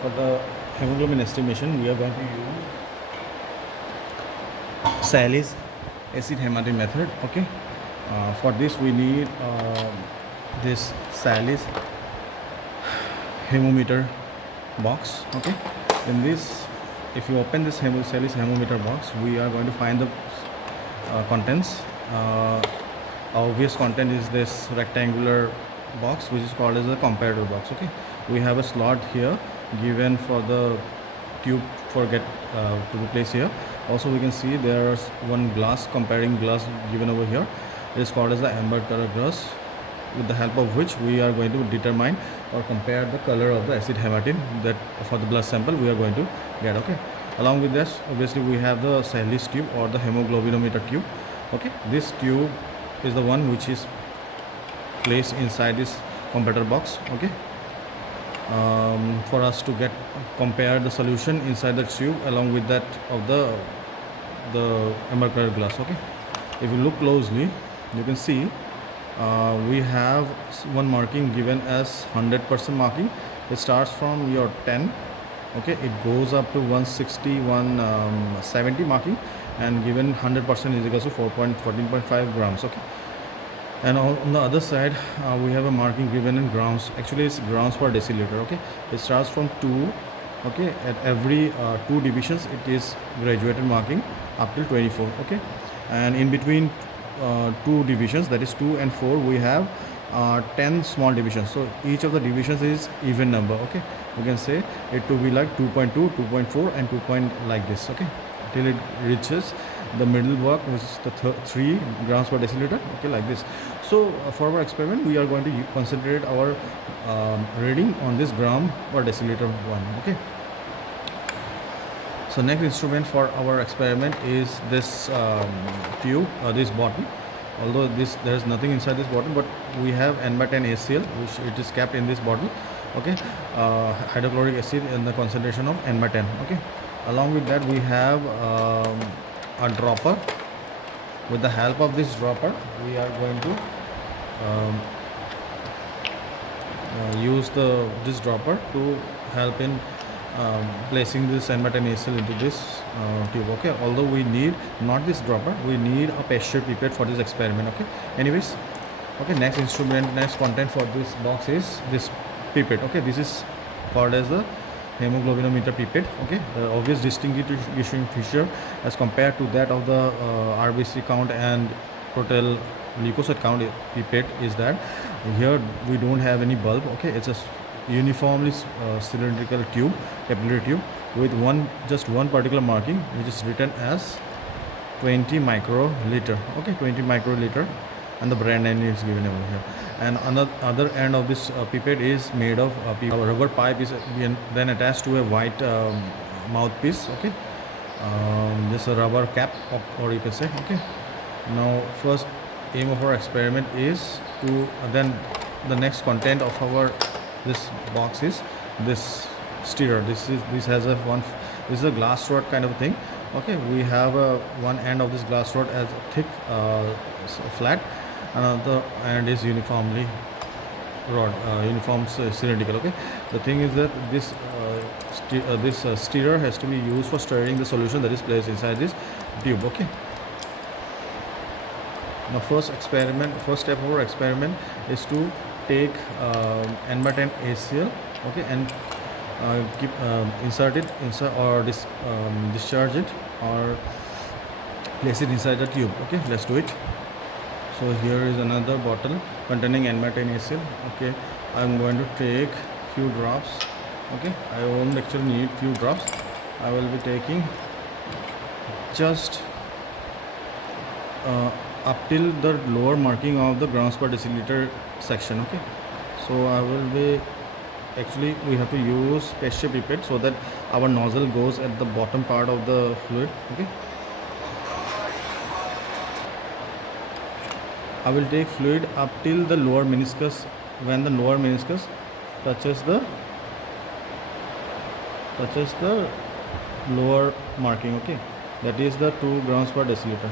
for the hemoglobin estimation, we are going to use Sahli's acid Hematin method. Okay. For this, we need this Sahli's hemometer box. Okay. In this, if you open this Sahli's hemometer box, we are going to find the contents. Obvious content is this rectangular box, which is called as a comparator box. Okay, we have a slot here given for the tube for to be placed here. Also, we can see there's one glass, comparing glass given over here. It is called as the amber color glass, with the help of which we are going to determine or compare the color of the acid Hematin that for the blood sample we are going to get. Okay, along with this, obviously we have the Sahli's tube or the hemoglobinometer tube. Okay, this tube is the one which is placed inside this comparator box. Okay, for us to compare the solution inside the tube along with that of the amber color glass. Okay, if you look closely, you can see we have one marking given as 100% marking. It starts from your 10. Okay, it goes up to 160, 170 marking, and given 100% is equal to 14.5 grams. Okay, and on the other side we have a marking given in grams. Actually, it's grams per deciliter. Okay, it starts from 2. Okay, at every 2 divisions it is graduated marking up till 24. Okay, and in between 2 divisions, that is 2 and 4, we have 10 small divisions. So each of the divisions is even number. Okay, you can say it to be like 2.2, 2.4 and 2 like this. Okay, till it reaches the middle work, which is the 3 grams per deciliter. Okay, like this. So for our experiment, we are going to concentrate our reading on this gram per deciliter one. Okay, so next instrument for our experiment is this tube, this bottle. Although there is nothing inside this bottle, but we have Hematin HCl, which it is kept in this bottle. Okay, hydrochloric acid in the concentration of Hematin. Okay, along with that we have a dropper. With the help of this dropper, we are going to use this dropper to help in placing this Hematin HCl into this tube. Okay, although we need not this dropper, we need a pressure pipette for this experiment. Okay, anyways, okay, next content for this box is this pipette. Okay, this is called as the hemoglobinometer pipette. Okay, the obvious distinguishing feature as compared to that of the RBC count and total leukocyte count pipette is that here we don't have any bulb. Okay, it's a uniformly cylindrical tube, capillary tube, with just one particular marking, which is written as 20 microliter. Okay, 20 microliter, and the brand name is given over here. And other end of this pipette is made of a rubber pipe is then attached to a white mouthpiece. Okay, just a rubber cap, or you can say. Okay, now first aim of our experiment is to then the next content of our this box is this stirrer. This has a this is a glass rod kind of thing. Okay, we have one end of this glass rod as thick, flat, another end is uniformly cylindrical. Okay, the thing is that this stirrer has to be used for stirring the solution that is placed inside this tube. Okay, now first step of our experiment is to take Hematin HCl. Okay, and insert or discharge it or place it inside the tube. Okay, let's do it. So here is another bottle containing Hematin HCl. Okay, I'm going to take few drops. Okay, I won't actually need few drops. I will be taking just up till the lower marking of the grams per deciliter section. Okay, so I will be we have to use pressure pipette so that our nozzle goes at the bottom part of the fluid. Okay, I will take fluid up till the lower meniscus. When the lower meniscus touches the lower marking. Okay, that is the 2 grams per deciliter.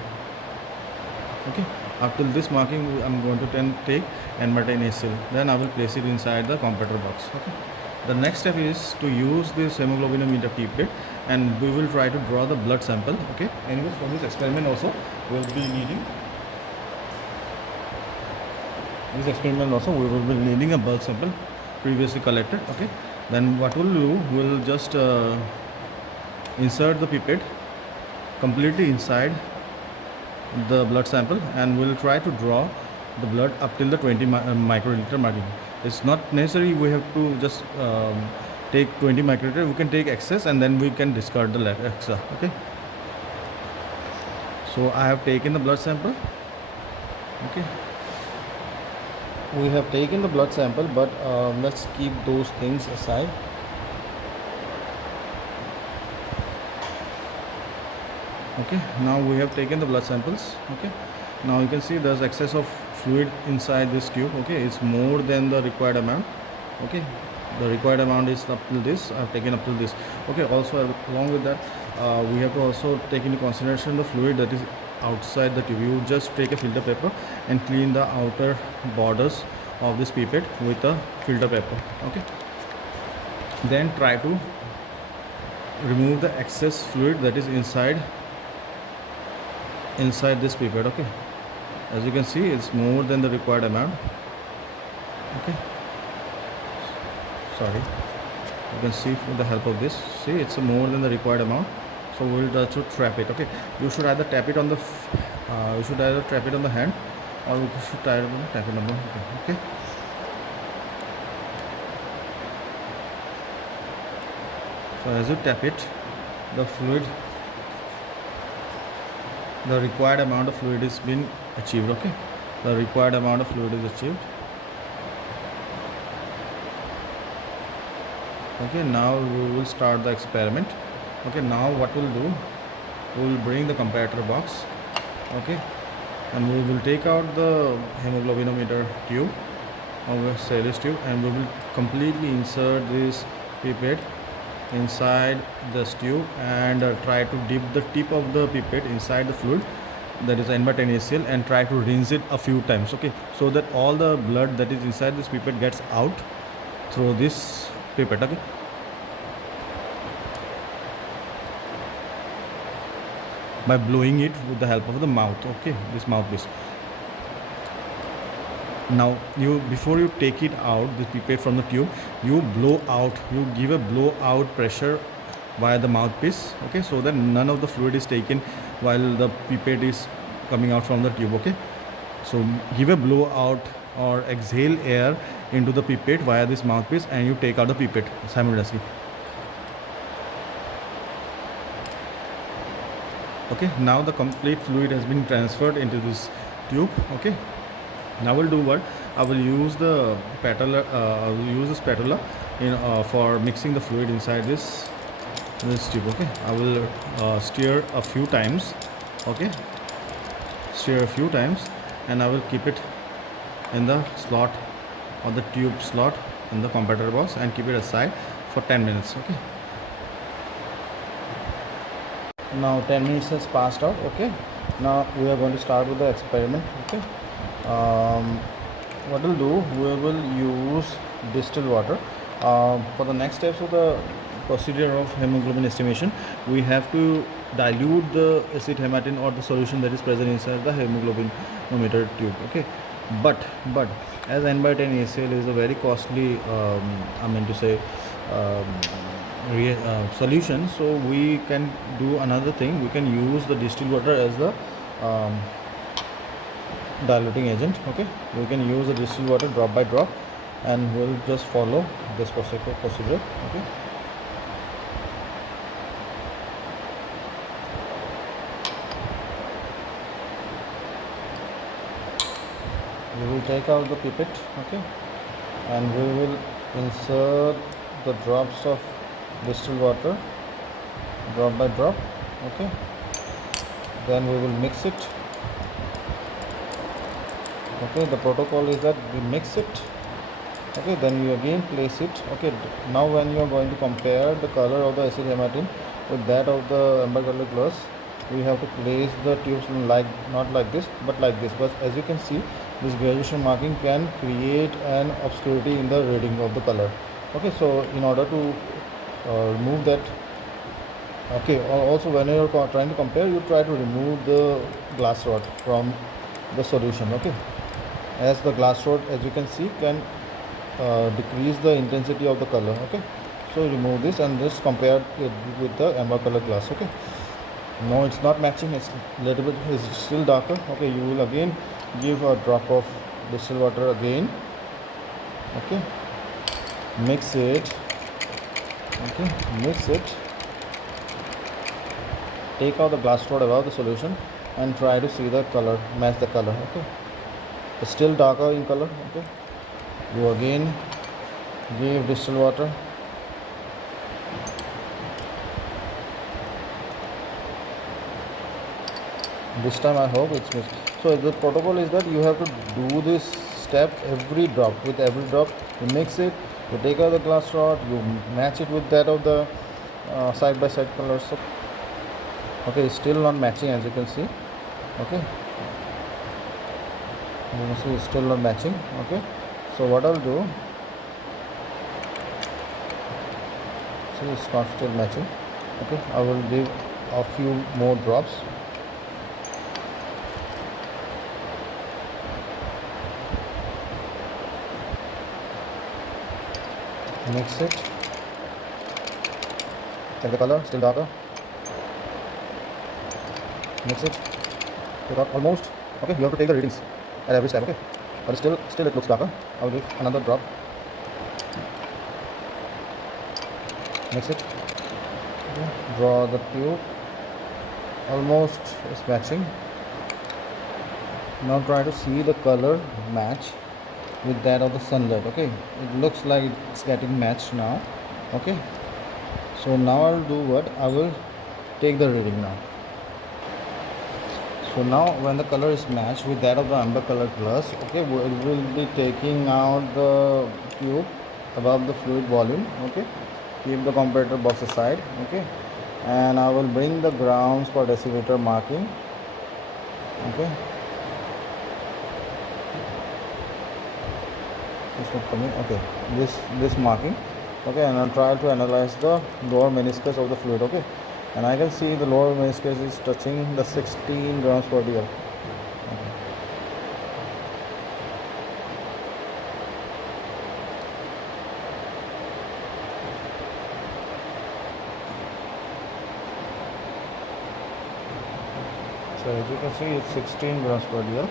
Okay, up till this marking I am going to take Hematin HCl. Then I will place it inside the comparator box. Okay, The next step is to use this hemoglobinometer pipette, and we will try to draw the blood sample. Okay. Anyways, for this experiment also we will be needing a blood sample previously collected. Okay. Then what we'll do, we'll just insert the pipette completely inside the blood sample, and we'll try to draw the blood up till the 20 microliter marking. It's not necessary we have to just take 20 microliter. We can take excess and then we can discard the extra. Okay. So I have taken the blood sample. Okay. We have taken the blood sample, but let's keep those things aside. Okay, now we have taken the blood samples. Okay, now you can see there's excess of fluid inside this tube. Okay, it's more than the required amount. Okay, the required amount is up till this. I've taken up till this. Okay, also along with that, we have to also take into consideration the fluid that is outside the tube. You just take a filter paper and clean the outer borders of this pipette with a filter paper. Okay, then try to remove the excess fluid that is inside this pipette. Okay, as you can see, it's more than the required amount. Okay, sorry, you can see with the help of this, see it's more than the required amount. So we'll try to trap it. Okay, you should either tap it on the hand, or you should tap it on the okay. So as you tap it, the required amount of fluid is been achieved. Okay, the required amount of fluid is achieved. Okay, now we will start the experiment. Okay, now what we'll do, we will bring the comparator box. Okay, and we will take out the hemoglobinometer tube, or Sahli's tube, and we will completely insert this pipette inside this tube, and try to dip the tip of the pipette inside the fluid that is Hematin, and try to rinse it a few times. Okay, so that all the blood that is inside this pipette gets out through this pipette. Okay, by blowing it with the help of the mouth. Okay, this mouthpiece. Now before you take it out, the pipette from the tube, you give a blow out pressure via the mouthpiece. Okay, so that none of the fluid is taken while the pipette is coming out from the tube. Okay, so give a blow out or exhale air into the pipette via this mouthpiece, and you take out the pipette simultaneously. Okay, now the complete fluid has been transferred into this tube. Okay, now we'll do what? I will use the spatula for mixing the fluid inside this tube. Okay, I will stir a few times. Okay, stir a few times, and I will keep it in the slot, or the tube slot in the comparator box, and keep it aside for 10 minutes. Okay, now 10 minutes has passed out. Okay, now we are going to start with the experiment. Okay, what we'll do, we will use distilled water. For the next steps of the procedure of hemoglobin estimation, we have to dilute the acid hematin, or the solution that is present inside the hemoglobinometer tube. Okay, but as N/10 is a very costly solution, so we can do another thing. We can use the distilled water as the diluting agent. Okay, we can use the distilled water drop by drop, and we'll just follow this procedure. Okay, we will take out the pipette. Okay, and we will insert the drops of distilled water drop by drop. Okay, then we will mix it. Okay, the protocol is that we mix it. Okay, then we again place it. Okay, now when you are going to compare the color of the acid hematin with that of the amber colored glass, we have to place the tubes not like this, but like this. But as you can see, this graduation marking can create an obscurity in the reading of the color. Okay, so in order to remove that, okay, also when you're trying to compare, you try to remove the glass rod from the solution. Okay, as the glass rod, as you can see, can decrease the intensity of the color. Okay, so remove this and just compare it with the amber color glass. Okay, no, it's not matching, it's little bit, it's still darker. Okay, you will again give a drop of distilled water again. Okay, mix it. Okay, mix it, take out the glass rod above the solution and try to see the color, match the color. Okay, it's still darker in color. Okay, you again give distilled water. This time I hope it's mixed. So the protocol is that you have to do this step every drop. With every drop you mix it, you take out the glass rod, you match it with that of the side by side colors. So, okay, it's still not matching, as you can see. Okay, you can see it's still not matching. Okay, so what I'll do, see, it's not still matching. Okay, I will give a few more drops. Mix it, check the color, still darker. Mix it, take out almost. Okay, you have to take the readings at every step. Okay, but still it looks darker. I will give another drop. Mix it. Okay, draw the tube. Almost is matching. Now try to see the color match with that of the sunlight. Okay, it looks like it's getting matched now. Okay, so now I'll do what, I will take the reading now. So now when the color is matched with that of the amber colored glass, okay, we will be taking out the tube above the fluid volume. Okay, keep the comparator box aside. Okay, and I will bring the grams per deciliter marking. Okay, it's not coming. Okay, this marking. Okay, and I'll try to analyze the lower meniscus of the fluid. Okay, and I can see the lower meniscus is touching the 16 grams per dl. Okay. So as you can see, it's 16 grams per dl.